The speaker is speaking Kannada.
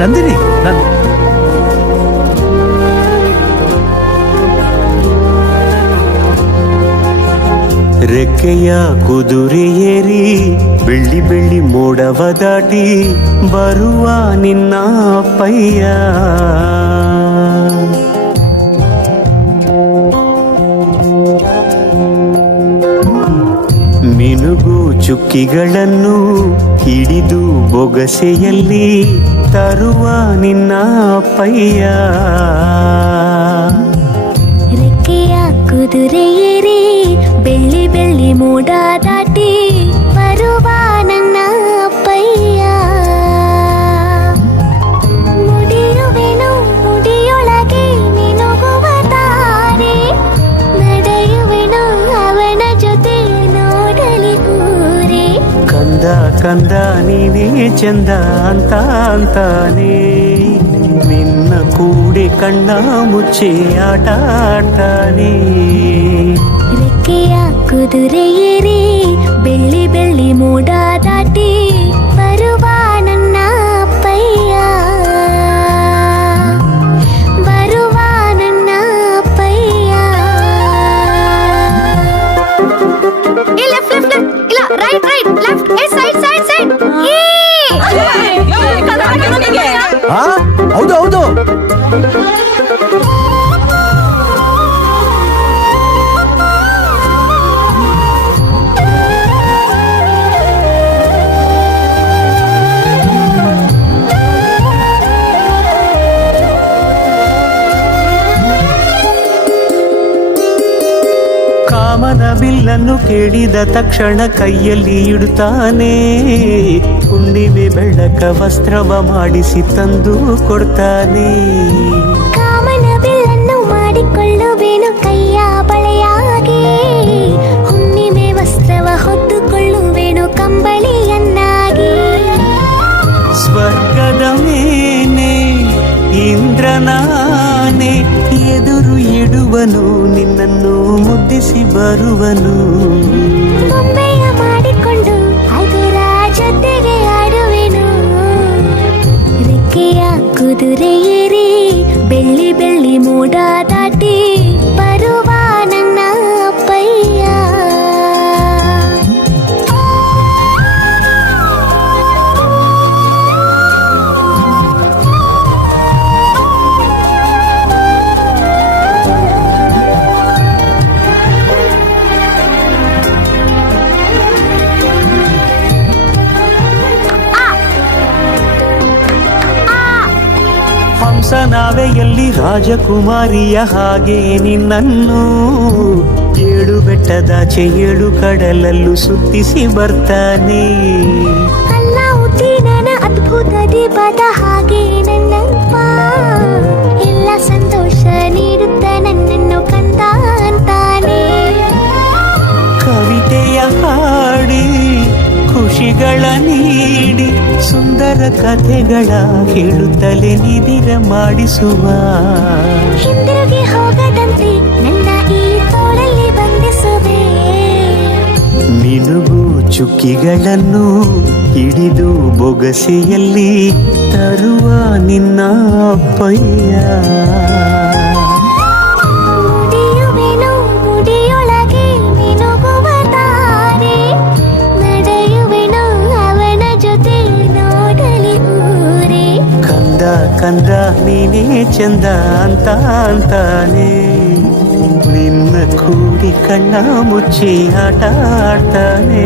ನಂದಿನಿ ರೆಕ್ಕೆಯ ಕುದುರೆ ಏರಿ ಬೆಳ್ಳಿ ಬೆಳ್ಳಿ ಮೋಡವ ದಾಟಿ ಬರುವ ನಿನ್ನ ಅಪ್ಪಯ್ಯ. ಮಿನುಗು ಚುಕ್ಕಿಗಳನ್ನು ಹಿಡಿದು ಬೊಗಸೆಯಲ್ಲಿ ತರುವ ನಿನ್ನ ಅಪ್ಪಯ್ಯ. ರೆಕ್ಕೆಯ ಕುದುರೆ ಏರಿ ಬೆಳ್ಳಿ ಬೆಳ್ಳಿ ಮೋಡ ದಾಟಿ ಬರುವ ನನ್ನ ಅಪ್ಪಯ್ಯ. ಮುಡಿಯುವೆನು ಮುಡಿಯೊಳಗೆ ಮಿನುಗುವ ತಾರೆ, ನಡೆಯುವೆನು ಅವನ ಜೊತೆ ನೋಡಲಿ ಊರೇ. ಕಂದ ಕಂದ ನೀನೇ ಚಂದ ಅಂತ ಅಂತಾನೆ, ನಿನ್ನ ಕೂಡೆ ಕಣ್ಣ ಮುಚ್ಚೆ ಆಟ ಆಡ್ತಾನೆ. ರೆಕ್ಕೆಯ ಕುದುರೆ ಏರಿ ಬೆಳ್ಳಿ ಬೆಳ್ಳಿ ಮೋಡ ದಾಟಿ ಬರುವ ನನ್ನ ಅಪ್ಪಯ್ಯ. ಬರುವ ನನ್ನ ಅಪ್ಪಯ್ಯ. ಇಲ್ಲ right right left side side side. ಹೌದು ಹೌದು. ಕಾಮನ ಬಿಲ್ಲನ್ನು ಕೇಳಿದ ತಕ್ಷಣ ಕೈಯಲ್ಲಿ ಇಡುತ್ತಾನೆ, ಹುಣ್ಣಿಮೆ ಬೆಳಕ ವಸ್ತ್ರವ ಮಾಡಿಸಿ ತಂದು ಕೊಡ್ತಾನೆ. ಕಾಮನ ಬಿಲ್ಲನ್ನು ಮಾಡಿಕೊಳ್ಳುವೆನು ಕೈಯ ಬಳೆಯಾಗಿ, ಹುಣ್ಣಿಮೆ ವಸ್ತ್ರವ ಹೊತ್ತುಕೊಳ್ಳುವೆನು ಕಂಬಳಿಯನ್ನಾಗಿ. ಸ್ವರ್ಗದ ಮೇಲೆ ಇಂದ್ರನಾನೆ ಎದುರು ಇಡುವನು, ನಿನ್ನನ್ನು ಮುದ್ದಿಸಿ ಬರುವನು. ಬೊಂಬೆಯ ಮಾಡಿಕೊಂಡು ಅದರ ಜೊತೆಗೆ ಆಡುವೆನು. ರೆಕ್ಕೆಯ ಕುದುರೆ ಏರಿ ಬೆಳ್ಳಿ ಬೆಳ್ಳಿ ಮೋಡ ದಾಟಿ ಬರುವ ನನ್ನ ಅಪ್ಪಯ್ಯ. ಹಂಸನಾವೆಯಲ್ಲಿ ರಾಜಕುಮಾರಿಯ ಹಾಗೆ ನಿನ್ನನ್ನು ಏಳು ಬೆಟ್ಟದಾಚೆ ಏಳು ಕಡಲಲ್ಲೂ ಸುತ್ತಿಸಿ ಬರ್ತಾನೆ. ಅಲ್ಲಾವುದ್ದೀನನ ಅದ್ಭುತ ದೀಪದ ಹಾಗೆ ನನ್ನಪ್ಪ ಎಲ್ಲ ಸಂತೋಷ ನೀಡುತ್ತ ನನ್ನನ್ನು ಕಂದ ಅಂತಾನೆ. ಕವಿತೆಯ ಹಾಡಿ ಖುಷಿಗಳ ನೀಡಿ ಸುಂದರ ಕಥೆಗಳ ಹೇಳುತ್ತಲೇ ನಿದಿರ ಮಾಡಿಸುವ. ಹಿಂದಿರುಗಿ ಹೋಗದಂತೆ ನನ್ನ ಈ ತೋಳಲ್ಲಿ ಬಂಧಿಸುವೆ. ಮಿನುಗು ಚುಕ್ಕಿಗಳನ್ನು ಹಿಡಿದು ಬೊಗಸೆಯಲ್ಲಿ ತರುವ ನಿನ್ನ ಅಪ್ಪಯ್ಯ. ಮುಡಿಯುವೆನು ಮುಡಿಯೊಳಗೆ ಮಿನುಗುವ ತಾರೆ, ನಡೆಯುವೆನು ಅವನ ಜೊತೆ ನೋಡಲಿ ಊರೇ. ಕಂದ ಕಂದ ನೀನೇ ಚಂದ ಅಂತ ಅಂತಾನೆ, ನಿನ್ನ ಕೂಡಿ ಕಣ್ಣ ಮುಚ್ಚಿ ಆಟ ಆಡ್ತಾನೆ.